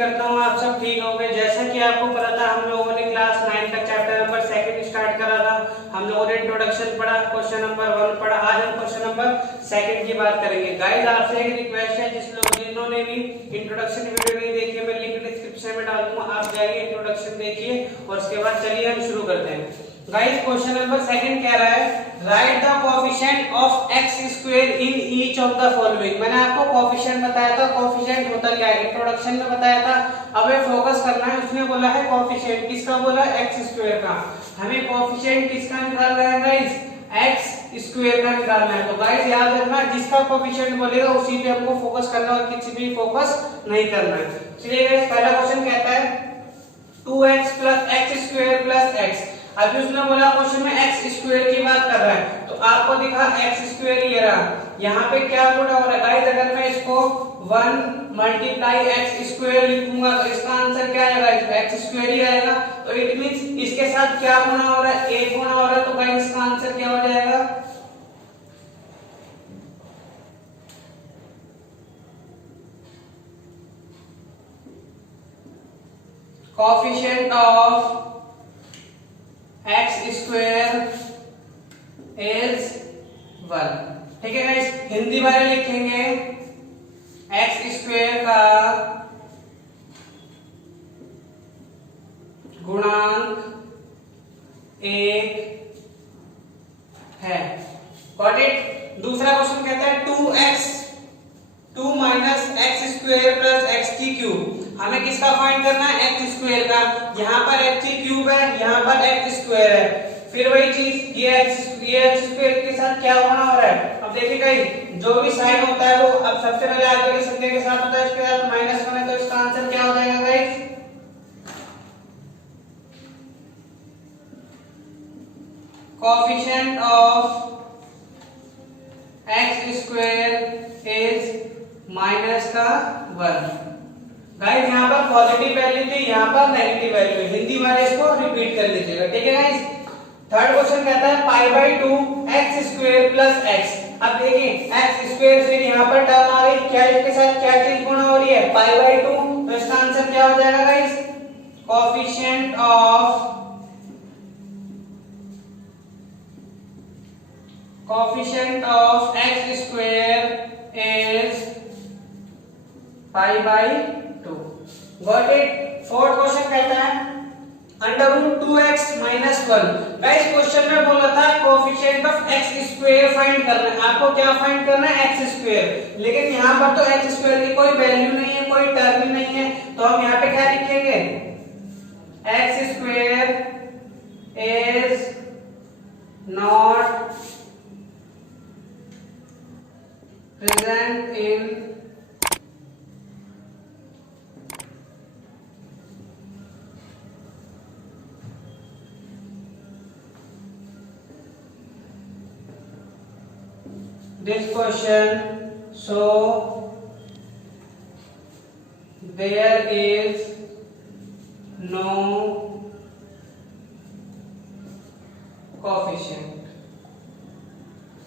करता हूँ आप सब ठीक हो गए। जैसा कि आपको पता था हम लोगों ने क्लास 9 तक चैप्टर नंबर 2 स्टार्ट करा था। हम लोगों ने इंट्रोडक्शन पढ़ा, क्वेश्चन नंबर 1 पढ़ा। आज हम क्वेश्चन नंबर 2 की बात करेंगे। गाइस आपसे एक रिक्वेस्ट है, जिन्होंने भी इंट्रोडक्शन वीडियो नहीं देखी है, मैं लिंक डिस्क्रिप्शन में डाल दूंगा, आप जाइए इंट्रोडक्शन देखिए और उसके बाद चलिए हम शुरू करते हैं। गाइस क्वेश्चन नंबर 2 कह रहा है right the coefficient of x square in each of the following. मैंने आपको कोएफिशिएंट बताया था, कोएफिशिएंट होता क्या है इंट्रोडक्शन में बताया था। अब ये फोकस करना है, उसने बोला है कोएफिशिएंट किसका बोला, x स्क्वायर का। हमें कोएफिशिएंट किसका निकालना है गाइस, x स्क्वायर का निकालना है। तो गाइस याद रखना, जिसका कोएफिशिएंट बोलेगा उसी पे हमको फोकस करना है और किसी भी फोकस नहीं करना है। चलिए गाइस पहला क्वेश्चन कहता है 2x + x स्क्वायर + x। अभी उसने बोला क्वेश्चन में x स्क्वायर की बात कर रहा है, तो आपको दिखा x स्क्वायर ये रहा। यहाँ पे क्या गुणा हो रहा है गाइस, अगर मैं इसको 1 × x स्क्वायर लिखूंगा तो इसका आंसर क्या आएगा, x स्क्वायर ही आएगा। तो इट मींस इसके साथ क्या गुणा हो रहा है, a गुणा हो रहा है। तो गाइस इसका आंसर क्या हो जाएगा, coefficient of x square is 1। ठीक है गाइस, हिंदी वाले लिखेंगे x स्क्वायर का गुणांक 1 है। Got it. दूसरा क्वेश्चन कहता है 2 - x स्क्वायर + xt क्यूब। हमें किसका फाइंड करना है, x स्क्वायर का। यहाँ पर xt क्यूब है, यहाँ पर x स्क्वायर है। फिर वही चीज ये x स्क्वायर के साथ क्या होना हो रहा है। अब देखिए गाइस, जो भी साइन होता है वो अब सबसे पहले आगे की संख्या के साथ होता है, इसके साथ -1 है, तो इसका आंसर क्या हो जाएगा guys, coefficient of x square is -1। Guys यहाँ पर पॉजिटिव वैल्यू थी, यहाँ पर नेगेटिव वैल्यू। हिंदी वाले इसको रिपीट कर लीजिएगा, ठीक है गाइस। थर्ड क्वेश्चन कहता है π/2 x स्क्वायर + x। अब देखिए x स्क्वायर, फिर यहाँ पर टर्म आ गई, क्या इसके साथ क्या चीज गुणा हो रही है, π/2। तो इसका आंसर क्या हो जाएगा guys, coefficient of x square is π/2। Got it. Fourth question कहता है √2x - 1। गाइस क्वेश्चन में बोला था coefficient of x square find करना है। आपको क्या फाइंड करना है, x स्क्वायर। लेकिन यहाँ पर तो x स्क्वायर की कोई वैल्यू नहीं है, कोई टर्म ही नहीं है, तो हम यहाँ पे क्या लिखेंगे, x square is not present in this question, so there is no coefficient।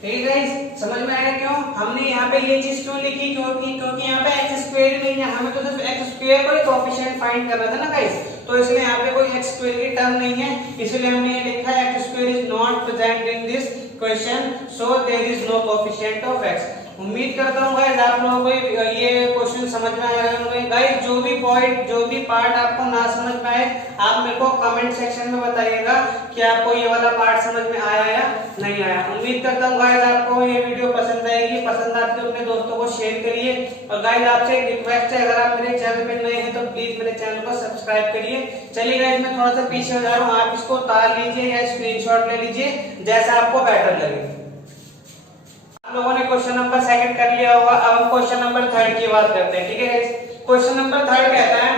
ठीक है गाइस, समझ में आया क्यों हमने यहाँ पे ये चीज क्यों लिखी, क्योंकि यहाँ पे x स्क्वायर ही नहीं है, हमें तो सिर्फ x स्क्वायर का कोएफिशिएंट फाइंड करना था ना गाइस। तो इसलिए यहाँ पे कोई x स्क्वायर की टर्म नहीं है, इसलिए हमने ये लिखा है x square is not present in this question, so there is no coefficient of x। उम्मीद करता हूँ गाइस आप लोगों को ये क्वेश्चन समझ में आया होगा। गाइस जो भी पॉइंट, जो भी पार्ट आपको ना समझ में आए, आप मेरे को कमेंट सेक्शन में बताइएगा कि आपको ये वाला पार्ट समझ में आया या नहीं आया। उम्मीद करता हूँ गाइस आपको ये वीडियो पसंद आएगी। पसंद आती है तो अपने दोस्तों को शेयर करिए। और गाइस आपसे एक रिक्वेस्ट है, अगर आप मेरे चैनल पे नए हैं तो प्लीज मेरे चैनल को सब्सक्राइब करिए। चलिए गाइस मैं थोड़ा सा पीछे हो जा रहा हूँ, आप इसको उतार लीजिए या स्क्रीनशॉट ले लीजिए, जैसा आपको बेटर लगे। आप लोगों ने क्वेश्चन नंबर 2 कर लिया होगा। अब हम क्वेश्चन नंबर 3 की बात करते हैं, ठीक है गाइस। क्वेश्चन नंबर 3 कहता है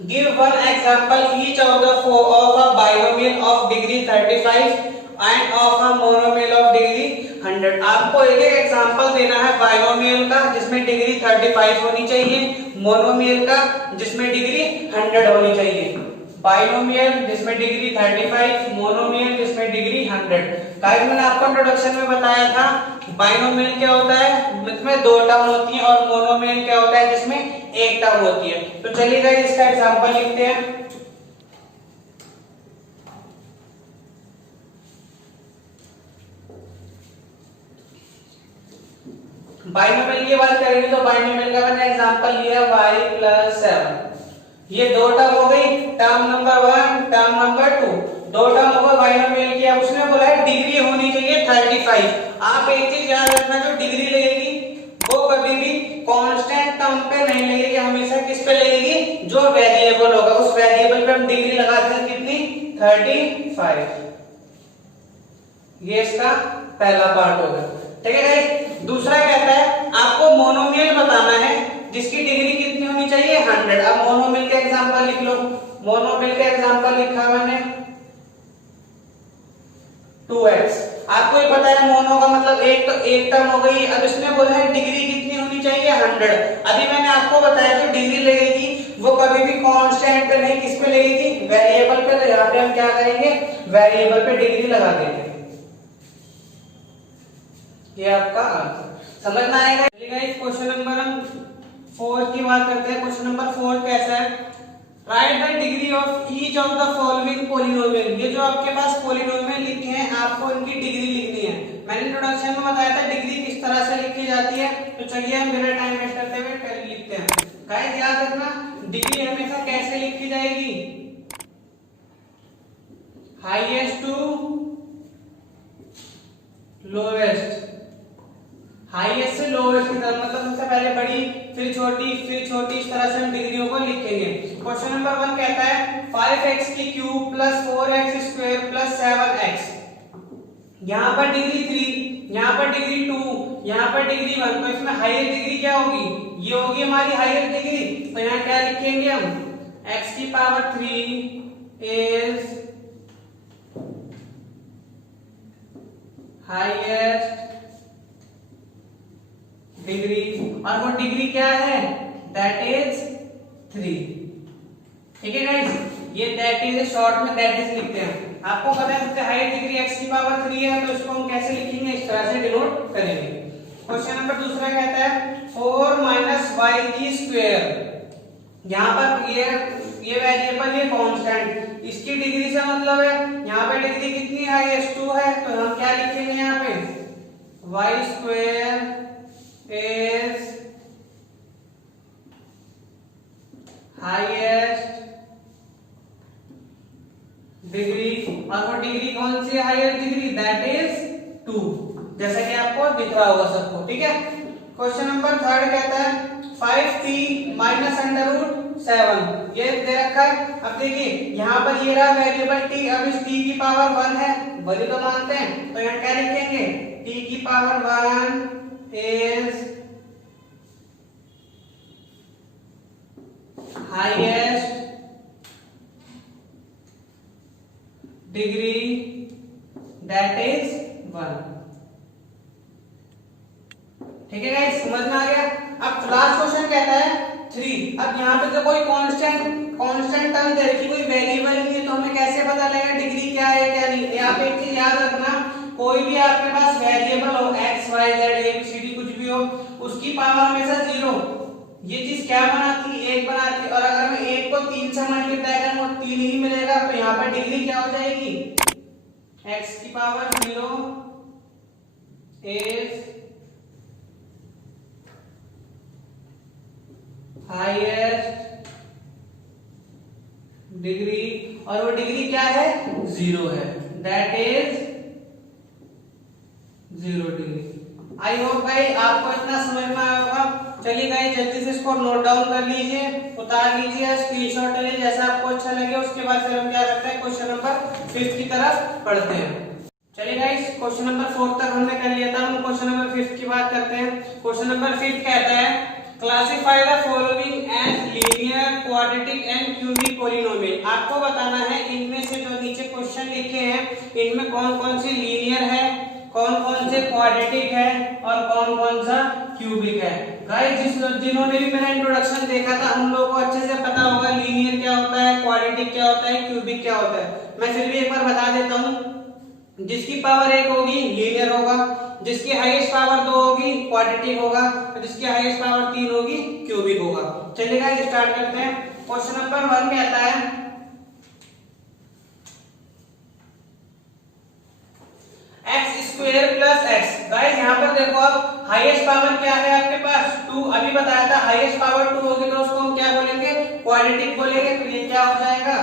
give one example each of the four of a binomial of degree 35 end of a monomial of degree 100। आपको एक एक एग्जांपल देना है बाइनोमियल का जिसमें डिग्री 35 होनी चाहिए, मोनोमियल का जिसमें डिग्री 100 होनी चाहिए। बाइनोमियल जिसमें डिग्री 35, मोनोमियल जिसमें डिग्री 100। गाइस मैंने आपको इंट्रोडक्शन में बताया था बाइनोमियल क्या होता है, जिसमें दो टर्म होती है, और मोनोमियल क्या होता है, जिसमें एक टर्म होती है। तो चलिए गाइस इसका एग्जांपल लिखते हैं। बाइनोमियल की बात करेंगे तो बाइनोमियल का मैंने एग्जांपल लिया y + 7। ये दो टर्म हो गई, टर्म नंबर 1, टर्म नंबर 2, दो टर्म हो गए बाइनोमियल की। अब उसने बोला है डिग्री होनी चाहिए 35। आप एक चीज याद रखना, जो डिग्री लगेगी वो कभी भी कांस्टेंट टर्म पे नहीं लगेगी, हमेशा किस पे लगेगी, जो वेरिएबल होगा उस वेरिएबल पे हम डिग्री लगाते हैं कितनी, 35। ये इसका पहला पार्ट होगा, ठीक है गाइस। दूसरा कहता है आपको मोनोमियल बताना है जिसकी डिग्री कितनी होनी चाहिए, 100। अब मोनोमियल का एग्जांपल लिख लो। मोनोमियल का एग्जांपल लिखा मैंने 2x। आपको ये पता है मोनो का मतलब एक टर्म हो गई। अब इसने बोला है डिग्री कितनी होनी चाहिए, 100। अभी मैंने आपको बताया जो डिग्री लगेगी वो कभी भी कांस्टेंट पे नहीं, किस पे लगेगी, वेरिएबल पे। तो यहाँ पे हम क्या करेंगे, वेरिएबल पे डिग्री लगा देंगे। ये आपका आंसर समझ में आएगा। क्वेश्चन नंबर हम 4 की बात करते हैं। क्वेश्चन नंबर 4 कैसा है, right the degree of each of the following polynomial. ये जो आपके पास पॉलिनोमियल लिखे हैं आपको इनकी डिग्री लिखनी है। मैंने इंट्रोडक्शन में बताया था डिग्री किस तरह से लिखी जाती है, तो चलिए हम बिना टाइम वेस्ट करते हुए लिखते हैं। गाइस याद रखना डिग्री हमेशा कैसे लिखी जाएगी, हाईएस्ट टू लोवेस्ट, हाईएस्ट से लोवेस्ट की तरफ, मतलब सबसे पहले बड़ी फिर छोटी, इस तरह से हम डिग्रियों को लिखेंगे। क्वेश्चन नंबर 1 कहता है 5x की cube plus 4x square plus 7x। यहाँ पर डिग्री 3, यहाँ पर डिग्री 2, यहाँ पर डिग्री 1। तो इसमें हाईएस्ट डिग्री क्या होगी, ये होगी हमारी हाईएस्ट डिग्री। तो यहाँ क्या लिखेंगे हम, x की पावर 3 इज हाईएस्ट डिग्री, और वो डिग्री क्या है, दैट इज 3। ठीक है गाइस, ये दैट इज शॉर्ट में दैट इज लिखते हैं। आपको पता है सबसे हाईएस्ट डिग्री x की पावर 3 है, तो इसको हम कैसे लिखेंगे, इस तरह से डिनोट करेंगे। क्वेश्चन नंबर दूसरा कहता है 4 - y की स्क्वायर। यहाँ पर ये वेरिएबल ये कांस्टेंट, इसकी डिग्री से मतलब है यहाँ पे डिग्री कितनी है, हाईएस्ट 2 है। तो हम क्या लिखेंगे यहाँ पे, y square is highest degree, और वो डिग्री कौन सी है, हाईएस्ट डिग्री, दैट इज 2, जैसा कि आपको दिख रहा होगा सबको। ठीक है। क्वेश्चन नंबर 3 कहता है 5t - √7। ये दे रखा है। अब देखिए यहाँ पर ये रहा वेरिएबल t, अब इस t की पावर 1 है, वही तो मानते हैं। तो यहाँ क्या लिखेंगे, t की power 1 is highest degree, that is 1। ठीक है गाइस, समझ में आ गया। अब लास्ट क्वेश्चन कहता है 3। अब यहाँ पे तो कोई कांस्टेंट टर्म दे रखी, कोई वेरिएबल नहीं है, तो हमें कैसे पता लगेगा डिग्री क्या है क्या नहीं। आप एक चीज याद रखना, कोई भी आपके पास वेरिएबल हो x y z abcd कुछ भी हो, उसकी पावर हमेशा 0। ये चीज क्या बनाती है, 1 बनाती है। और अगर मैं 1 को 3 से मल्टीप्लाई करूं वो 3 ही मिलेगा। तो यहाँ पर डिग्री क्या हो जाएगी, x की पावर 0 इज हाईएस्ट डिग्री, और वो डिग्री क्या है, 0 है, that is 0 degree. I hope भाई आपको इतना समझ में आया होगा। चलिए गाइस जल्दी से इसको नोट डाउन कर लीजिए, उतार लीजिए, स्क्रीनशॉट ले लीजिए, जैसा आपको अच्छा लगे। उसके बाद फिर हम क्या करते हैं, क्वेश्चन नंबर 5 की तरफ पढ़ते हैं। चलिए गाइस क्वेश्चन नंबर 4 तक हमने कर लिया था, हम क्वेश्चन नंबर 5 की बात करते हैं। क्वेश्चन नंबर 5 कहता है classify the following as linear, quadratic and cubic polynomial. आपको बताना है इनमें से जो नीचे क्वेश्चन लिखे हैं इनमें कौन कौन सी लीनियर है, कौन कौन से क्वाड्रेटिक है और कौन कौन सा क्यूबिक है। गाइस जिन्होंने भी मेरा इंट्रोडक्शन देखा था उन लोगों को अच्छे से पता होगा लीनियर क्या होता है, क्वाड्रेटिक क्या होता है, क्यूबिक क्या होता है। मैं फिर भी एक बार बता देता हूँ। जिसकी पावर 1 होगी लीनियर होगा, जिसकी हाईएस्ट पावर 2 होगी क्वाड्रेटिक होगा, जिसकी हाईएस्ट पावर 3 होगी क्यूबिक होगा। चलिए गाइस स्टार्ट करते हैं। क्वेश्चन नंबर 1 कहता है x square plus x. Guys यहाँ पर देखो अब हाईएस्ट पावर क्या है आपके पास 2, अभी बताया था हाईएस्ट पावर 2 होगी तो उसको हम क्या बोलेंगे क्वाड्रेटिक बोलेंगे। तो ये क्या हो जाएगा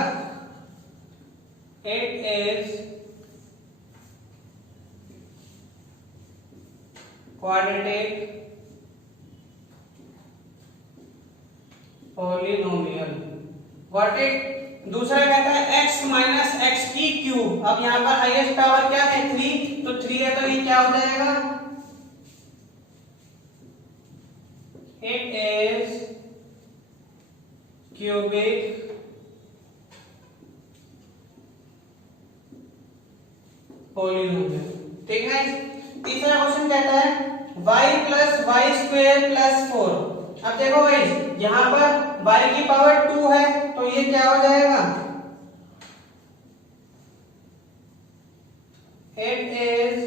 8 is quadratic polynomial. Got it. दूसरा कहता है x माइनस एक्स की क्यूब। अब यहाँ पर हाईएस्ट पावर क्या है 3, तो 3 है तो ये क्या हो जाएगा 8 is क्यूबिक पॉलिनोमियल। ठीक है। तीसरा क्वेश्चन कहता है y plus y square plus 4। अब देखो भाई यहाँ पर y की पावर 2 है तो ये क्या हो जाएगा 8 is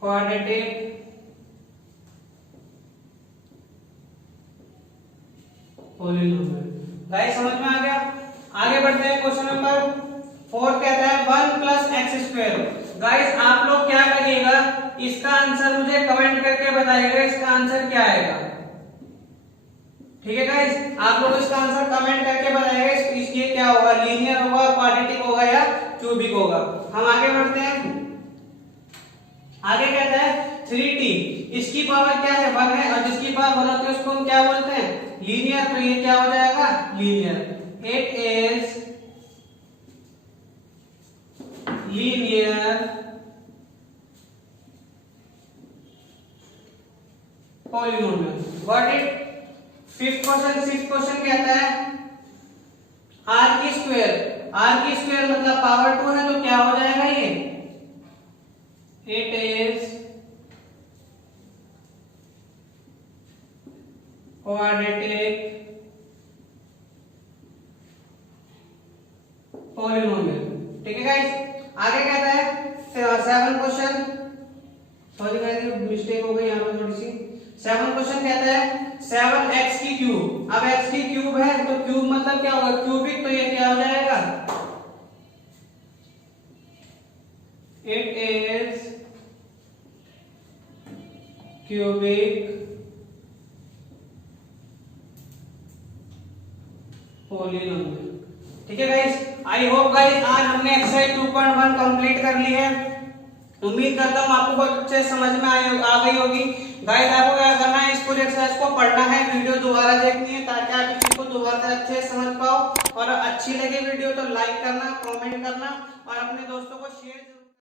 क्वाड्रेटिक पॉलिनोमियल। गाइस समझ में आ गया। आगे बढ़ते हैं। क्वेश्चन नंबर 4 कहता है 1 प्लस एक्स स्क्वायर। गाइस आप लोग क्या करिएगा इसका आंसर मुझे कमेंट करके बताइएगा इसका आंसर क्या आएगा। ठीक है गाइस आप लोग इसका आंसर कमेंट करके बताइएगा इसके क्या होगा, लीनियर होगा, क्वाड्रेटिक होगा या क्यूबिक होगा। हम आगे बढ़ते हैं। आगे कहता है 3t, इसकी पावर क्या है 1 है और जिसकी पावर 1 होती है उसको हम क्या बोलते हैं लीनियर। तो ये क्या हो जाएगा linear. 8 is linear polynomial. Got it. Sixth question कहता है r की स्क्वायर मतलब पावर 2 है तो क्या हो जाएगा ये 8 is क्वाड्रेटिक पॉलिनोमियल। ठीक है गाइस। आगे कहता है 7 क्वेश्चन, सॉरी गाइस मिस्टेक हो गई यहाँ पर थोड़ी सी। 7 क्वेश्चन कहता है 7x की क्यूब। अब x की क्यूब है तो क्यूब मतलब क्या होगा क्यूबिक, तो ये क्या हो जाएगा 8 is क्यूबिक पॉलिनोमियल। ठीक है गाइस। आई होप गाइस आज हमने एक्सरसाइज 2.1 कंप्लीट कर ली है। उम्मीद करता हूँ आपको बहुत अच्छे समझ में आ गई होगी। गाइस आपको क्या करना है इस पूरे एक्सरसाइज को पढ़ना है, वीडियो दोबारा देखनी है ताकि आप इसको दोबारा से अच्छे से समझ पाओ। और अच्छी लगे वीडियो तो लाइक करना, कमेंट करना और अपने दोस्तों को शेयर